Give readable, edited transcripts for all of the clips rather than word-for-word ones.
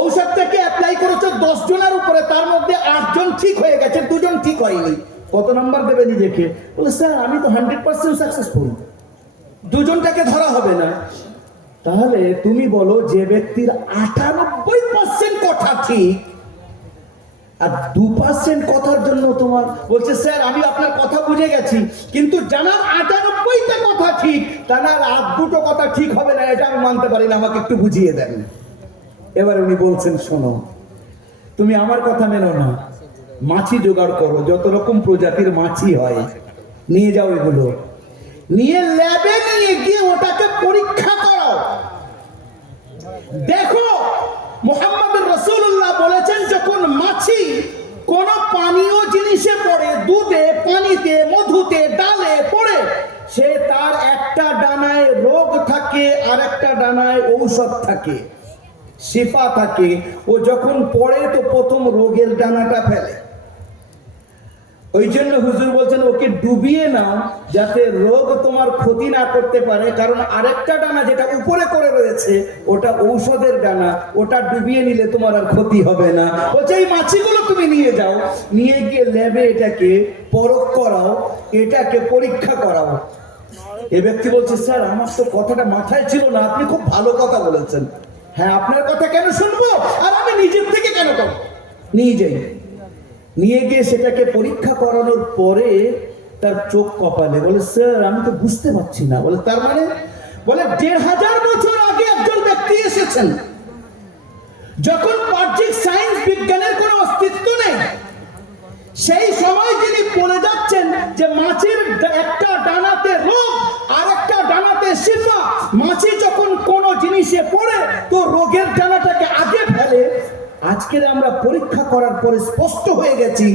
ঔষধটাকে apply করেছে 10 জনের উপরে, তার মধ্যে 8 জন ঠিক হয়ে গেছে, 2 জন ঠিক হয়নি। কত নাম্বার দেবে নিজেকে? বলে স্যার আমি তো 100% সাকসেসফুল, 2 জনটাকে ধরা হবে না। তাহলে তুমি বলো, যে ব্যক্তির 98% কথা ঠিক আর 2% কথার জন্য তোমার বলছে স্যার আমি আপনার কথা বুঝে গেছি, কিন্তু জানার 98টা কথা ঠিক, তার আর 2টো কথা ঠিক হবে না, এটা আমি মানতে পারি না, আমাকে একটু বুঝিয়ে দেন। এবার উনি বলছেন শোনো, তুমি আমার কথা মেনো না, মাছি জোগাড় করো, যত রকম প্রজাতির মাছি হয় নিয়ে যাও, এগুলো নিয়ে ল্যাবে নিয়ে গিয়ে ওটাকে পরীক্ষা করো। দেখো মুহাম্মদ রাসূলুল্লাহ বলেছেন, যখন মাছি কোন পানীয় জিনিসে পড়ে, দুধে, পানিতে, মধুতে, ডালে পড়ে, সে তার একটা ডানায় রোগ থাকে আর একটা ডানায় ঔষধ থাকে, শিফা থাকে। ও যখন পড়ে তো প্রথম রোগের ডানাটা ফেলে। ওই জন্য হুজুর বলছেন ওকে ডুবিয়ে নাও, যাতে রোগ তোমার ক্ষতি না করতে পারে, কারণ আরেকটা ডানা যেটা উপরে করে রয়েছে ওটা ঔষধের ডানা, ওটা ডুবিয়ে নিলে তোমার আর ক্ষতি হবে না। বলছে এই মাছিগুলো তুমি নিয়ে যাও, নিয়ে গিয়ে ল্যাবে এটাকে পরখ করাও, এটাকে পরীক্ষা করাও। এ ব্যক্তি বলছে স্যার আমার তো কথাটা মাথায় ছিল না, আপনি খুব ভালো কথা বলেছেন। হ্যাঁ, আপনার কথা কেন শুনবো, আর আমি নিজের থেকে কেন করবো? নিয়ে যাই। নিয়ে গিয়ে সেটাকে পরীক্ষা করানোর পরে তার চোখ কপালে। বলে স্যার আমি তো বুঝতে পারছি না। বলে তার মানে? বলে 1500 বছর আগে একজন ব্যক্তি এসেছেন, যখন বাহ্যিক সায়েন্স বিজ্ঞানের কোনো অস্তিত্ব নেই, সেই সময় তিনি বলে যাচ্ছেন যে মাছির একটা ডানাতে রোগ আর একটা ডানাতে শিফা। মাছি যখন কোন জিনিসে পড়ে তো রোগের ডানাটাকে আগে ফেলে। আজকের আমরা পরীক্ষা করার পরে স্পষ্ট হয়ে গেছি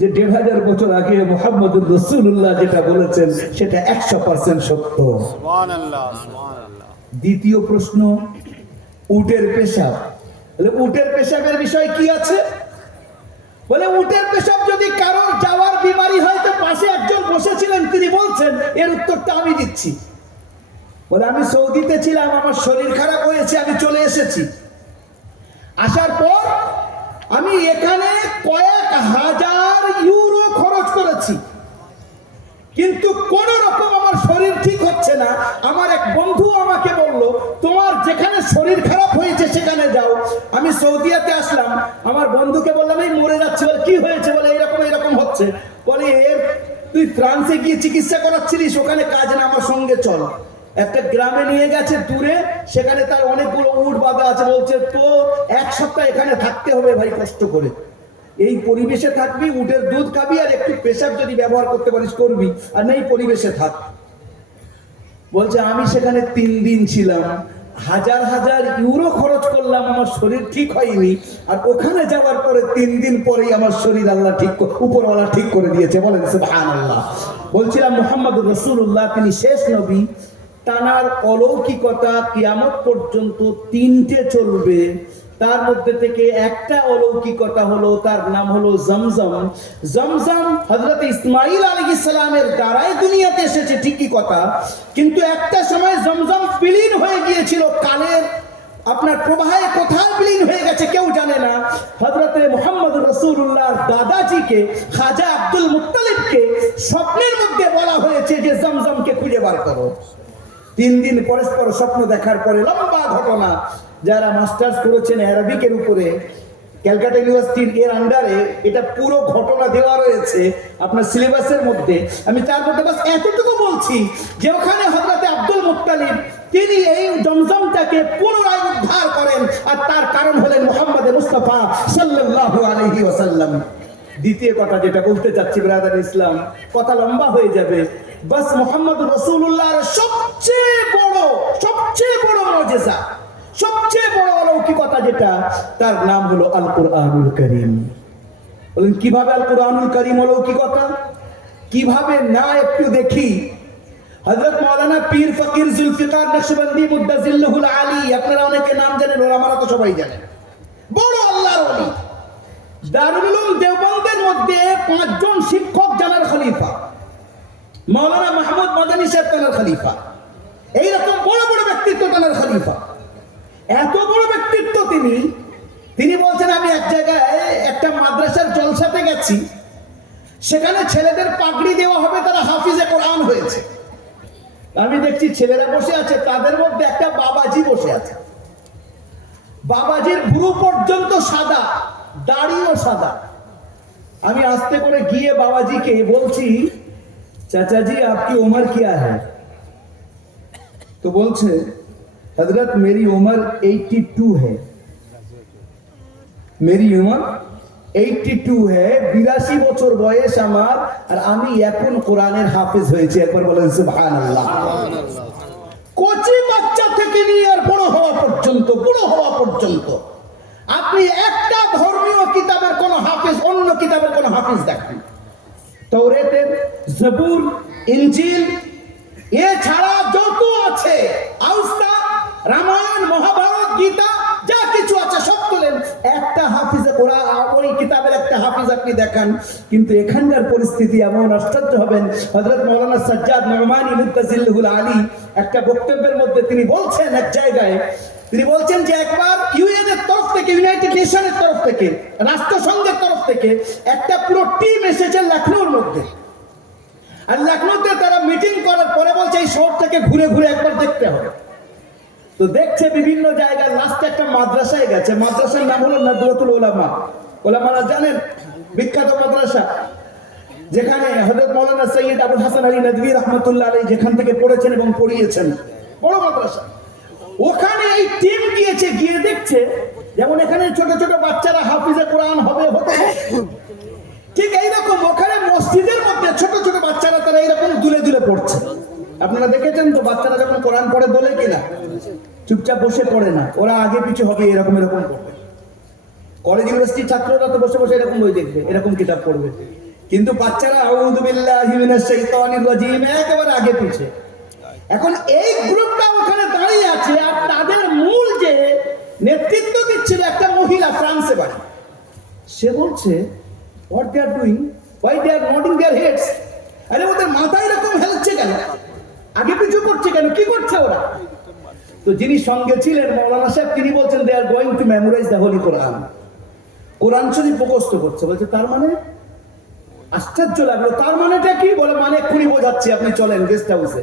যে 1500 বছর আগে মুহাম্মদুর রাসূলুল্লাহ যেটা বলেছেন সেটা 100% সত্য। সুবহানাল্লাহ, সুবহানাল্লাহ। দ্বিতীয় প্রশ্ন, উটের পেশাব। উটের পেশাবের বিষয় কি আছে? বলে উটের পেশাব যদি কারোর যাওয়ার বিমারি হয় তো পাশে একজন বসেছিলেন, তিনি বলছেন এর উত্তরটা আমি দিচ্ছি। বলে আমি সৌদিতে ছিলাম, আমার শরীর খারাপ হয়েছে, আমি চলে এসেছি। আসার পর আমি এখানে কয়েক হাজার ইউরো খরচ করেছি, কিন্তু কোন রকম আমার শরীর ঠিক হচ্ছে না। আমার এক বন্ধু আমাকে বলল তোমার যেখানে শরীর খারাপ হয়েছে সেখানে যাও। আমি সৌদিয়াতে আসলাম, আমার বন্ধুকে বললাম এই মরে যাচ্ছে। বলে কি হয়েছে? বলে এরকম এরকম হচ্ছে। বলে এর তুই ফ্রান্সে গিয়ে চিকিৎসা করাচ্ছিলিস, ওখানে কাজ না, আমার সঙ্গে চল। একটা গ্রামে নিয়ে গেছে দূরে, সেখানে তার অনেকগুলো উট বাঁধা আছে। বলছে তো 1 সপ্তাহ এখানে থাকতে হবে ভাই, কষ্ট করে এই পরিবেশে থাকবি, উটের দুধ খাবি, আর একটু পেশাব যদি ব্যবহার করতে পারিস করবি, আর নেই পরিবেশে থাক। বলছে আমি সেখানে 3 দিন ছিলাম, হাজার হাজার ইউরো খরচ করলাম, আমার শরীর ঠিক হয়নি। আর ওখানে যাওয়ার পরে 3 দিন পরেই আমার শরীর আল্লাহ ঠিক, উপরওয়ালা ঠিক করে দিয়েছে। বলেন সুবহানাল্লাহ। বলছিলাম মুহাম্মদুর রাসূলুল্লাহ তিনি শেষ নবী, তানার অলৌকিকতা কিয়ামত পর্যন্ত 3টে চলবে। তার মধ্যে থেকে একটা অলৌকিকতা হলো, তার নাম হলো জমজম। জমজম হযরত ইসমাঈল আলাইহিস সালামের দ্বারাই দুনিয়াতে এসেছে, ঠিকই কথা, কিন্তু একটা সময় জমজম বিলীন হয়ে গিয়েছিল কালের আপনার প্রবাহে। কোথায় বিলীন হয়ে গেছে কেউ জানে না। হযরতে মুহাম্মদুর রাসূলুল্লাহ দাদাজিকে, খাজা আব্দুল মুত্তালিবকে স্বপ্নের মধ্যে বলা হয়েছে যে জমজমকে খুঁজে বার করো। 3 দিন পরস্পর স্বপ্ন দেখার পরে, লম্বা ঘটনা, যারা মাস্টার্স করেছেন অ্যারাবিকের উপরে ক্যালকাটা ইউনিভার্সিটির এর আন্ডারে, এটা পুরো ঘটনা দেওয়া রয়েছে আপনার সিলেবাসের মধ্যে। আমি তার মধ্যে বাস এতটুকু বলছি যে ওখানে হযরতে আব্দুল মুত্তালিব তিনি এই জমজমটাকে পুনরায় উদ্ধার করেন, আর তার কারণ হলেন মুহাম্মদ মুস্তাফা সাল্লাল্লাহু আলাইহি ওয়াসাল্লাম। দ্বিতীয় কথা যেটা বলতে চাচ্ছি ব্রাদার ইসলাম, কথা লম্বা হয়ে যাবে, বাস মুহাম্মদ রাসূলুল্লাহর সবচেয়ে বড় মুজিজা, সবচেয়ে বড় অলৌকিকতা যেটা, তার নাম হলো আল কুরআনুল কারীম। বলেন কিভাবে আল কুরআনুল কারীম অলৌকিকতা? কিভাবে না একটু দেখি। হযরত মাওলানা পীর ফকির জুলফিকার নকশবন্দি মুদ্দাজিল্লুহুল আলী, আপনারা অনেকে নাম জানেন, ওলামারা তো সবাই জানেন, বড় আল্লাহর ওলি। দারুল উলুম দেওবন্দের মধ্যে 5 জন শিক্ষক জানার খলিফা, মাওলানা মাহমুদ মাদানী সাহেব তানার খলিফা, এইরকম বড় বড় ব্যক্তিত্ব তানার খলিফা। এত বড় ব্যক্তিত্ব তিনি, গেছি, সেখানে ছেলেদের পাগড়ি দেওয়া হবে, তারা হাফিজে কোরআন হয়েছে। আমি দেখছি ছেলেরা বসে আছে, তাদের মধ্যে একটা বাবাজি বসে আছে। বাবাজির ভুরু পর্যন্ত সাদা, দাড়িও সাদা। আমি আস্তে করে গিয়ে বাবাজিকে বলছি, চাচাজি আপকি उम्र क्या है? तो बोलছে हजरत मेरी उम्र 82 है। मेरी उम्र 82 है, 82 বছর বয়স আমার, আর আমি এখন কোরআনের হাফেজ হয়েছি। একবার বলেন সুবহানাল্লাহ। কোচি বাচ্চা থেকে নিয়ে আর বড় হওয়া পর্যন্ত, বুড়ো হওয়া পর্যন্ত আপনি একটা ধর্মীয় কিতাবের কোন হাফেজ, অন্য কিতাবের কোন হাফেজ দেখেন? তাওরাতের, জবুর, ইনজিল এছাড়া যত আছে, আউস্তা, রামায়ণ, মহাভারত, গীতা যা কিছু আছে সব তোলেন, একটা হাফিজে কোরআন ওই কিতাবের একটা হাফিজ আপনি দেখান। কিন্তু এখানকার পরিস্থিতি এমন, আশ্চর্য হবেন। হযরত মাওলানা সাজ্জাদ নুরমানী মুত্তাজিল্লুল আলী একটা বক্তব্যের মধ্যে তিনি বলছেন, এক জায়গায় তিনি বলছেন যে একবার ইউএন এর তরফ থেকে, ইউনাইটেড নেশনের তরফ থেকে, রাষ্ট্রসংঘের তরফ থেকে একটা পুরো টিম এসেছে লখনৌর মধ্যে। আর লখনৌতে তারা মিটিং করার পরে বলছে এই শহরটাকে ঘুরে ঘুরে একবার দেখতে হবে। তো দেখছে বিভিন্ন জায়গায়, লাস্টে একটা মাদ্রাসায় গেছে। মাদ্রাসার নাম হলো নাদওয়াতুল উলামা। উলামারা জানেন, বিখ্যাত মাদ্রাসা, যেখানে হযরত মাওলানা সৈয়দ আবুল হাসান আলী নদভী রাহমাতুল্লাহ আলাইহি যেখান থেকে পড়েছেন এবং পড়িয়েছেন, বড় মাদ্রাসা। ওখানে এই টিম গিয়েছে, গিয়ে দেখছে যেমন এখানে ছোট ছোট বাচ্চারা হাফিজে কোরআন হবে, হতে ঠিক এইরকম ওখানে মসজিদের মধ্যে ছোট ছোট বাচ্চারা তারা এইরকম দুলে দুলে পড়ছে। আপনারা দেখেছেন তো বাচ্চারা যখন কোরআন পড়ে দোলে কিনা? চুপচাপ বসে পড়ে না, ওরা আগে পিছু হবে, এরকম এরকম পড়বে। কলেজ ইউনিভার্সিটির ছাত্ররা তো বসে বসে এরকম বই দেখবে, এরকম কিতাব পড়বে। কিন্তু বাচ্চারা আউযু বিল্লাহি মিনাশ শাইতানির রাজিম একেবারে আগে পিছে। এখন এই গ্রুপটা ওখানে দাঁড়িয়ে আছে, আর তাদের মূল যে নেতৃত্ব দিচ্ছিল একটা মহিলা, ফ্রান্সে বাড়ি। সে বলছে what they are doing, why they are nodding their heads? আরে ওদের মাথা এরকম হেলছে কেন, আগে পিছু করছে কেন, কি করছে ওরা? তো যিনি সঙ্গে ছিলেন মাওলানা সাহেব, তিনি বলছেন they are going to memorize the holy Quran, কোরআন শরীফ মুখস্থ করছে। বলছে তার মানে? আশ্চর্য লাগলো, তার মানেটা কি? বলে মানে এক্ষুনি বোঝাচ্ছি, আপনি চলেন গেস্ট হাউসে।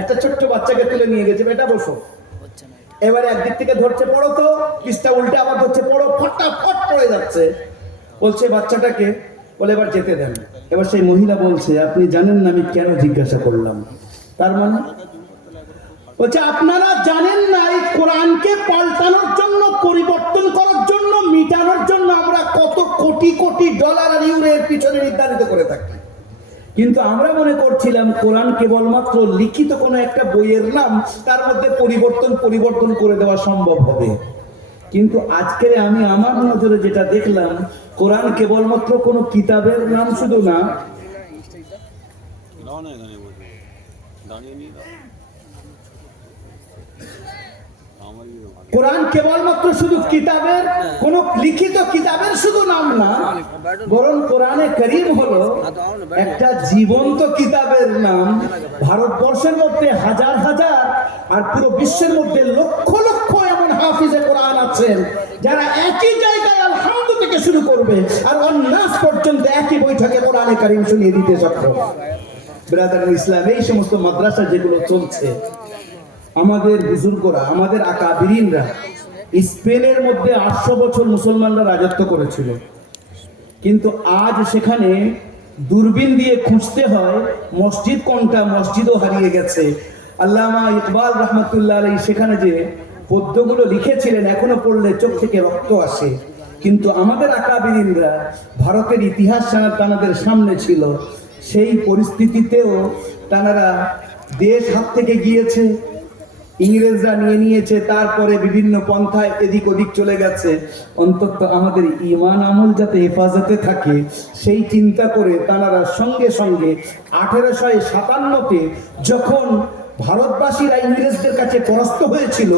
একটা ছোট্ট বাচ্চাকে তুলে নিয়ে গেছে, বেটা বসো। এবারে একদিক থেকে ধরছে, পড়ো তো, পৃষ্ঠা উল্টে আবার ধরছে, পড়ো, ফটাফট পড়ে যাচ্ছে। বলছে বাচ্চাটাকে, বলে এবার যেতে দেন। এবার সেই মহিলা বলছে আপনি জানেন না আমি কেন জিজ্ঞাসা করলাম? তার মানে? বলছে আপনারা জানেন না এই কোরআনকে পাল্টানোর জন্য, পরিবর্তন করার জন্য, মিটানোর জন্য আমরা কত কোটি কোটি ডলার আর ইউরো এর পিছনে নির্ধারিত করে থাকি। কিন্তু আমরা মনে করছিলাম কোরআন কেবলমাত্র লিখিত কোনো একটা বইয়ের নাম, তার মধ্যে পরিবর্তন করে দেওয়া সম্ভব হবে। কিন্তু আজকে আমি আমার নজরে যেটা দেখলাম, কোরআন কেবলমাত্র কোনো কিতাবের নাম শুধু না, কোরআন কেবলমাত্র শুধু কিতাবের, কোন লিখিত কিতাবের শুধু নাম না, বরং কোরআনে কারীম হলো একটা জীবন্ত কিতাবের নাম। ভারতবর্ষের মধ্যে হাজার হাজার আর পুরো বিশ্বের মধ্যে লক্ষ লক্ষ এমন হাফিজে কোরআন আছেন, যারা একই জায়গায় আলহামদুলিল্লাহ থেকে শুরু করবে আর অন্নাস পর্যন্ত একই বৈঠকে কোরআনে কারীম শুনিয়ে দিতে সক্ষম। ব্রাদার ইসলাম, এই সমস্ত মাদ্রাসা যেগুলো চলছে, আমাদের বুজুর্গরা, আমাদের আকাবিরিনরা স্পেনের মধ্যে 800 বছর মুসলমানরা রাজত্ব করেছিল, কিন্তু আজ সেখানে দূরবীন দিয়ে খুঁজতে হয় মসজিদ কোনটা, মসজিদও হারিয়ে গেছে। আল্লামা ইকবাল রহমতুল্লাহ আলাইহি সেখানে যে পদ্যগুলো লিখেছিলেন, এখনো পড়লে চোখ থেকে রক্ত আসে। কিন্তু আমাদের আকাবিরিনরা, ভারতের ইতিহাস তানাদের সামনে ছিল, সেই পরিস্থিতিতেও তানারা দেশ হাত থেকে গিয়েছে, ইংরেজরা নিয়ে নিয়েছে, তারপরে বিভিন্ন পন্থায় এদিক ওদিক চলে গেছে। অন্তত আমাদের ঈমান আমল যাতে হেফাজতে থাকে সেই চিন্তা করে তারা সঙ্গে সঙ্গে 1857-তে যখন ভারতবাসীরা ইংরেজদের কাছে পরাস্ত হয়েছিল,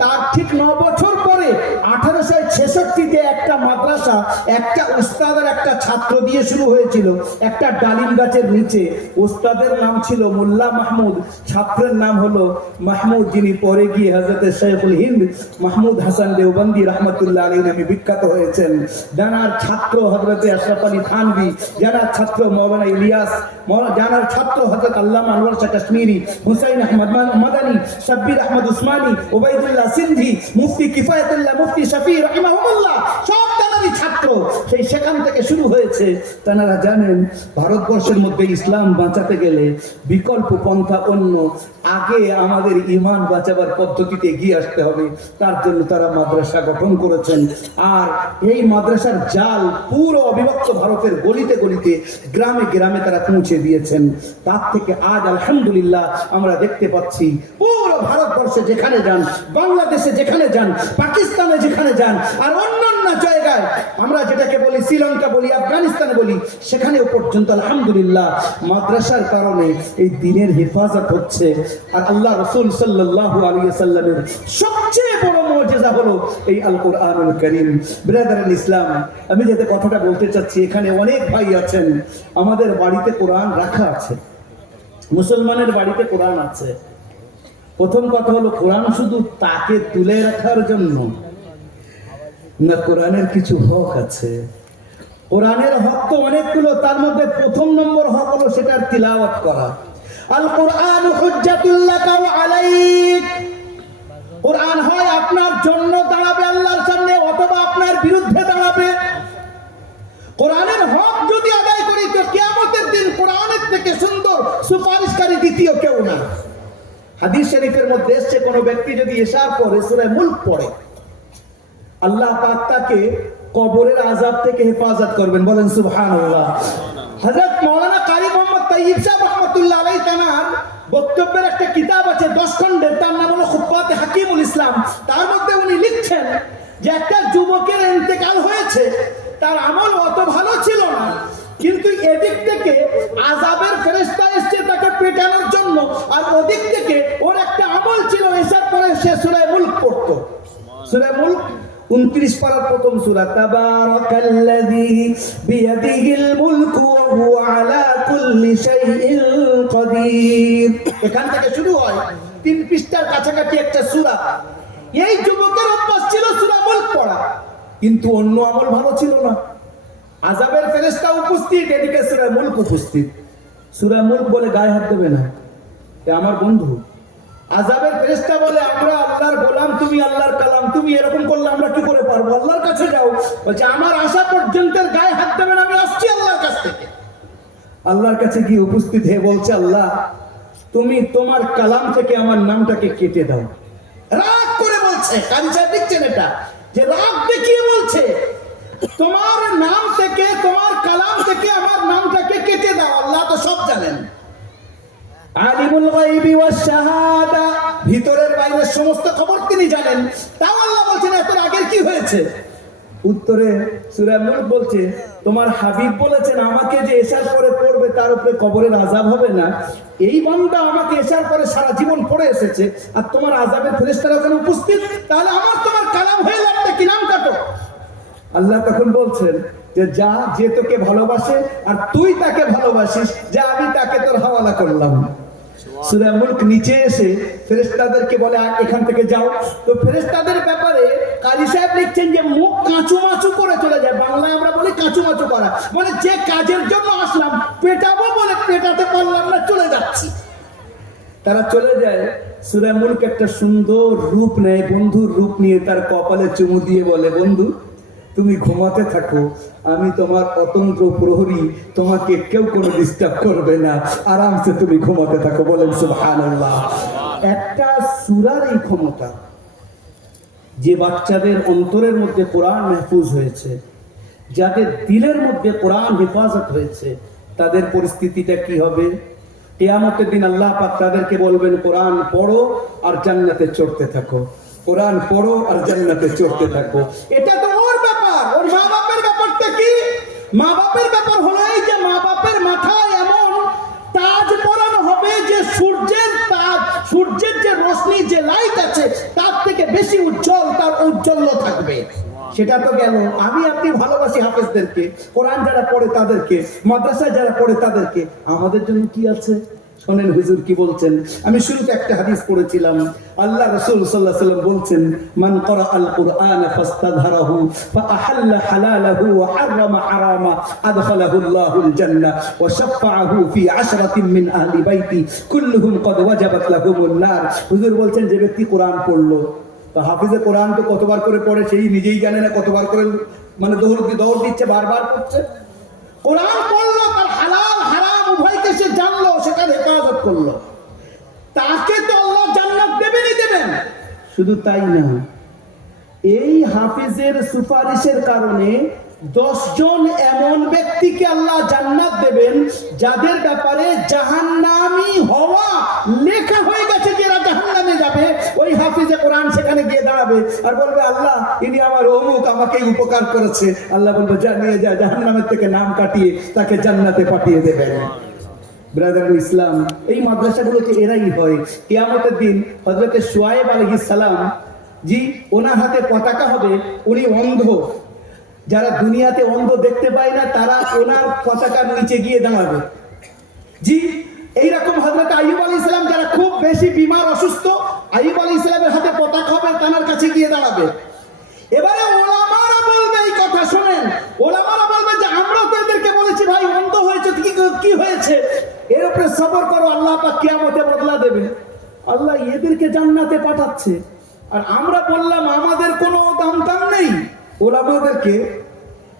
তার ঠিক 9 বছর পরে 1866-তে একটা মাদ্রাসা মাদ্রাসা একটা উস্তাদের একটা ছাত্র দিয়ে শুরু হয়েছিল, একটা ডালিম গাছের নিচে। উস্তাদের নাম ছিল মোল্লা মাহমুদ, ছাত্রের নাম হলো মাহমুদ, যিনি পরে গিয়ে হযরত শেখুল হিন্দ মাহমুদ হাসান দেওবন্দি রহমতুল্লাহ আলাইহি নামে বিখ্যাত হয়েছেন। জানার ছাত্র হযরত আশরাফ আলী থানভী, জানার ছাত্র মাওলানা ইলিয়াস, জানার ছাত্র হযরত আল্লামা আনোয়ার শাহ কাশ্মীরি, হুসাইন আহমদ মাদানী, শাব্বির আহমদ উসমানী, ওবাইদুল্লাহ সিন্ধি, মুফতি কিফায়াতুল্লাহ, মুফতি শফি রাহিমাহুল্লাহ, সব তানারই ছাত্র। সেখান থেকে শুরু হয়েছে। তানারা জানেন ভারতবর্ষের মধ্যে ইসলাম বাঁচাতে গেলে বিকল্প পন্থা অন্য, আগে আমাদের ঈমান বাঁচাবার পদ্ধতিতে এগিয়ে আসতে হবে। তার জন্য তারা মাদ্রাসা গঠন করেছেন। আর এই মাদ্রাসার জাল পুরো অবিভক্ত ভারতের গলিতে গলিতে, গ্রামে গ্রামে তারা পৌঁছে দিয়েছেন। তার থেকে আজ আলহামদুলিল্লাহ আমরা দেখতে পাচ্ছি পুরো ভারতবর্ষে যেখানে যান, বাংলাদেশে যেখানে যান, পাকিস্তানে যেখানে যান, আর অন্যান্য জায়গায়, আমরা যেটাকে বলি শ্রীলঙ্কা বলি, আফগানিস্তানে বলি, সেখানেও পর্যন্ত আলহামদুলিল্লাহ মাদ্রাসার কারণে এই দ্বীনের হেফাজত হচ্ছে। আর আল্লাহ রাসূল সাল্লাল্লাহু আলাইহি ওয়াসাল্লামের সবচেয়ে বড় মুজিজা হলো এই আল কোরআনুল কারীম। ব্রাদার ইন ইসলাম, আমি যেটা কথাটা বলতে চাচ্ছি, এখানে অনেক ভাই আছেন, আমাদের বাড়িতে কোরআন রাখা আছে, মুসলমানের বাড়িতে কোরআন আছে। প্রথম কথা হলো কোরআন শুধু তাকে তুলে রাখার জন্য না, কোরআনের কিছু হক আছে। কোরআনের হক তো অনেকগুলো, তার মধ্যে প্রথম নম্বর হক হলো সেটার তিলাওয়াত করা। আল কোরআন হুজ্জাতুল লাকা ওয়া আলাইক, কোরআন হয় আপনার জন্য দাঁড়াবে আল্লাহর সামনে, অথবা আপনার বিরুদ্ধে দাঁড়াবে। কোরআনের হক যদি আদায় করি তো কিয়ামতের দিন কোরআনের থেকে সুন্দর সুপারিশকারী দ্বিতীয় কেউ না। হাদিস শরীফের মধ্যে এসেছে, কোন ব্যক্তি যদি ইশার পড়ে, সূরা মুলক পড়ে, আল্লাহ পাক তাকে কবরের আযাব থেকে হেফাজত করবেন। বলেন সুবহানাল্লাহ। হযরত মাওলানা কারি মোহাম্মদ তাইয়্যিব সাহেব রাহমাতুল্লাহ আলাইহি তানার বক্তব্যের একটা কিতাব আছে 10 খণ্ডের, তার নাম হলো খুতবাতে হাকিমুল ইসলাম। তার মধ্যে উনি লিখছেন যে একটা যুবকের ইন্তেকাল হয়েছে, তার আমল অত ভালো ছিল না, কিন্তু এদিক থেকে আযাবের ফেরেশতা এসেছে তাকে পেটানোর জন্য, আর ওদিক থেকে ওর একটা আমল ছিল, এসার পরে সে সূরা মুলক পড়তো। সূরা মুলক 29 পারার প্রথম সূরা, তাবারাকাল্লাযী বিয়াদিহিল মুলকু ওয়া হুয়া আলা কুল্লি শাইইন কাদির। এখান থেকে শুরু হয় 3 পৃষ্ঠার কাছাকাছি একটা সূরা। এই যুবকের অভ্যাস ছিল সূরা মুলক পড়া, কিন্তু অন্য আমল ভালো ছিল না। আযাবের ফেরেশতা উপস্থিত, এদিকে সূরা মুলক উপস্থিত। সূরা মুলক বলে গায়ে হাত দেবে না, এ আমার বন্ধু। আযাবের ফেরেশতা বলে আমরা আল্লাহর গোলাম, তুমি আল্লাহর কালাম, তুমি এরকম করলে আমরা কি করে পারবো, আল্লাহর কাছে যাও। বলছে আমার আশা পর্যন্ত গায়ে হাত দেবেন, আমি আসছি আল্লাহর কাছ থেকে। আল্লাহর কাছে গিয়ে উপস্থিত হয়ে বলছে, আল্লাহ তুমি তোমার কালাম থেকে আমার নামটাকে কেটে দাও। রাগ করে বলছে, কারি সাহেব লিখছেন এটা, যে রাগ দেখিয়ে বলছে তোমার নাম থেকে, তোমার কালাম থেকে আমার নামটাকে কেটে দাও। আল্লাহ তো সব জানেন, আলিমুল গায়বি ওয়াশ শাহাদা, ভিতরের বাইরের সমস্ত খবর তিনি জানেন। তাও আল্লাহ বলছেন এত আগের কি হয়েছে? উত্তরে সূরা মুলক বলছে, তোমার হাবিব বলেছেন আমাকে যে এশার পরে পড়বে তার উপরে কবরের আযাব হবে না। এই বান্দা আমাকে এশার পরে সারা জীবন পড়ে এসেছে, আর তোমার আযাবের ফেরেশতারা ওখানে উপস্থিত, তাহলে আমার তোমার কালাম হয়ে লাগবে কি, নাম কাটো। আল্লাহ তখন বলছেন যে যা, যে তোকে ভালোবাসে আর তুই তাকে ভালোবাসিস, যা আমি তাকে তোর হাওয়ালা করলাম। সূরা মুলক নিচে এসে ফেরেশতাদেরকে বলে এখান থেকে যাও। তো ফেরেশতাদের ব্যাপারে কারি সাহেব লিখছেন যে মুখ কাঁচুমাচু করে চলে যায়, বাংলায় আমরা বলি কাঁচুমাচু করা, মানে যে কাজের জন্য আসলাম পেটাবো বলে পেটাতে পারলাম না, চলে যাচ্ছি। তারা চলে যায়। সূরা মুলক একটা সুন্দর রূপ নেয়, বন্ধুর রূপ নিয়ে তার কপালে চুমু দিয়ে বলে, বন্ধু তুমি ঘুমাতে থাকো, আমি তোমার অতন্ত্র প্রহরী, তোমাকে কেউ কোনো ডিস্টার্ব করবে না, আরামসে তুমি ঘুমাতে থাকো। বলেন সুবহানাল্লাহ। একটা সূরার এই ক্ষমতা, যে বাচ্চাদের অন্তরের মধ্যে কোরআন মাহফুজ হয়েছে, যাদের দিলের মধ্যে কোরআন হেফাজত হয়েছে, তাদের পরিস্থিতিটা কি হবে? কিয়ামতের দিন আল্লাহ পাক তাদেরকে বলবেন, কোরআন পড়ো আর জান্নাতে চড়তে থাকো, কোরআন পড়ো আর জান্নাতে চড়তে থাকো। এটা তো ওর ব্যাপার, ওর মা বাপের ব্যাপারটা কি? মা বাপের ব্যাপার হলো এই যে মা বাপের মাথায় এমন তাজ পরানো হবে যে সূর্যের তাজ, সূর্যের যে রশ্মি, যে লাইট আছে তার থেকে বেশি উজ্জ্বল, তার উজ্জ্বল থাকবে। সেটা তো গেল। আমি আপনি ভালোবাসি হাফেজদেরকে, কোরআন যারা পড়ে তাদেরকে, মাদ্রাসায় যারা পড়ে তাদেরকে। আমাদের জন্য কি আছে শোনেন হুজুর কি বলছেন। আমি শুরুতে একটা হাদিস পড়েছিলাম, আল্লাহ রাসূল সাল্লাল্লাহু আলাইহি ওয়াসাল্লাম বলছেন, মান ক্বারা আল কুরআন ফাস্তাযহারাহু ফাআহাল্লা হালালাহু ওয়া হারামা হারামা আদখালাহু আল্লাহুল জান্নাহ ওয়া শাফাআহু ফি আশরাতিন মিন আহলি বাইতি কুল্লুহুম ক্বাদ ওয়াজাবাত লাহুমুন নার। হুজুর বলছেন যে ব্যক্তি কোরআন পড়লো, তো হাফিজে কোরআন তো কতবার করে পড়ে সেই নিজেই জানে না, কতবার করে মানে দৌড় দিচ্ছে, বারবার পড়ছে। কোরআন পড়লো, তার হালাল হারাম উভয়কে সে জানলো, সেটা হেফাজত করলো, তাকে তো আল্লাহ জান্নাত দেবেনই দেবেন। শুধু তাই না, এই হাফিজের সুপারিশের কারণে 10 জন এমন ব্যক্তিকে আল্লাহ জান্নাত দেবেন যাদের ব্যাপারে জাহান্নামী হওয়া লেখা হয়ে গেছে, যারা জাহান্নামে যাবে। ওই হাফিজে কোরআন সেখানে গিয়ে দাঁড়াবে আর বলবে, আল্লাহ ইনি আমার অমুক, আমাকে উপকার করেছে। আল্লাহ বলবে, যা নিয়ে যা, জাহান্নামের থেকে নাম কাটিয়ে তাকে জান্নাতে পাঠিয়ে দেবেন। ব্রাদার ইসলাম, এই মাদ্রাসাগুলোতে এরাই হয়। কিয়ামতের দিন হযরত শুআয়ব আলাইহিস সালাম জি, ওনার হাতে পতাকা হবে, উনি অন্ধ। যারা দুনিয়াতে অন্ধ দেখতে পায় না, তারা ওনার পতাকার নিচে গিয়ে দাঁড়াবে। জি, এইরকম হযরত আইয়ুব আলাইহিস সালাম যারা খুব বেশি বিমার অসুস্থ, আইয়ুব আলাইহিস সালামের হাতে পতাকা হবে, তার কাছে গিয়ে দাঁড়াবে। এবারে ওলামারা বলবে, এই কথা শুনেন, ওলামারা বলবে যে আমরা তো এদেরকে বলেছি ভাই অন্ধ হয়েছে, কি হয়েছে, এর উপরে সবর করো, আল্লাহ পাক কিয়ামতে বদলা দেবে। আল্লাহ এদেরকে জান্নাতে পাঠাচ্ছে, আর আমরা বললাম আমাদের কোনো দাম নেই। ওলামাদেরকে,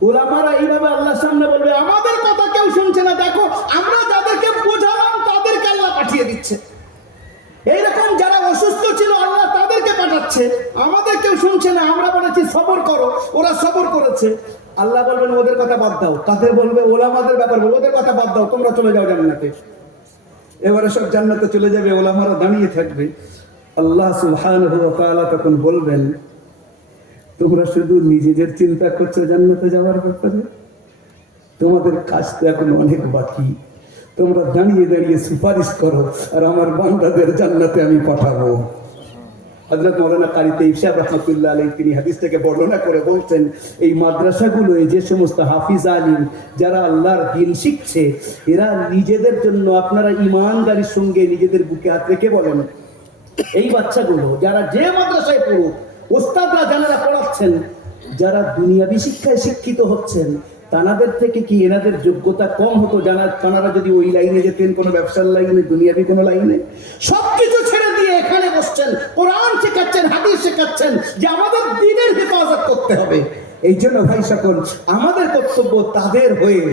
ওলামারা এইভাবে আল্লাহর সামনে বলবে, আমাদের কথা কেউ শুনছে না, দেখো আমরা যাদেরকে বোঝালাম তাদেরকে আল্লাহ পাঠিয়ে দিচ্ছে। এইরকম যারা অসুস্থ ছিল আল্লাহ তাদেরকে পাঠাচ্ছে, আমাদের কেউ শুনছে না, আমরা বলেছি সবর করো, ওরা সবর করেছে। আল্লাহ বলবেন ওদের কথা বাদ দাও। কাদের বলবে? ওলামাদের ব্যাপার বলবে, ওদের কথা বাদ দাও, তোমরা চলে যাও জান্নাতে। এবারে সব জান্নাতে চলে যাবে, ওলামারা দাঁড়িয়ে থাকবে। আল্লাহ সুবহানাহু ওয়া তাআলা তখন বলবেন, তোমরা শুধু নিজেদের চিন্তা করছো জান্নাতে যাওয়ার ব্যাপারে, তোমাদের কাজ তো এখন অনেক বাকি। তোমরা দাঁড়িয়ে দাঁড়িয়ে সুপারিশ করো, আর আমার বান্দাদের জান্নাতে আমি পাঠাবো। হযরত মাওলানা কারি তাইয়্যিব সাহেব রাহমাতুল্লাহ আলাইহি তিনি হাদিসটাকে বর্ণনা করে বলছেন, এই মাদ্রাসাগুলোয় যে সমস্ত হাফিজ আলিম যারা আল্লাহর দ্বীন শিখছে, এরা নিজেদের জন্য, আপনারা ঈমানদারির সঙ্গে নিজেদের বুকে হাত রেখে বলেন, এই বাচ্চাগুলো যারা যে মাদ্রাসায় পড়ুক, ওস্তাদরা যারা পড়াচ্ছেন, যারা দুনিয়াবি শিক্ষায় শিক্ষিত হচ্ছেন, তানাদের থেকে কি এনাদের যোগ্যতা কম হতো? তানারা যদি ওই লাইনে যেতেন, কোনো ব্যবসার লাইনে, দুনিয়াবি কোনো লাইনে, সবকিছু ছেড়ে দিয়ে এখানে বসছেন, কোরআন শেখাচ্ছেন, হাদিস শেখাচ্ছেন, যে আমাদের দ্বীনের হেফাজত করতে হবে। এই জন্য ভাই সকল, আমাদের কর্তব্য তাদের হয়ে,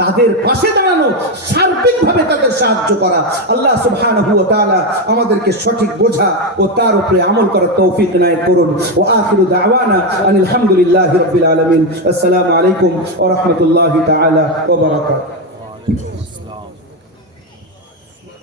তাদের পাশে দাঁড়ানো, সার্বিকভাবে তাদের সাহায্য করা। আল্লাহ সুবহানাহু ওয়া তাআলা আমাদেরকে সঠিক বোঝা ও তার উপরে আমল করার তৌফিক নায়েব করুন। ওয়া আখিরু দাওয়ানা আনিল হামদুলিল্লাহি রাব্বিল আলামিন। আসসালামু আলাইকুম ওয়া রাহমাতুল্লাহি তাআলা ওয়া বারাকাতুহু।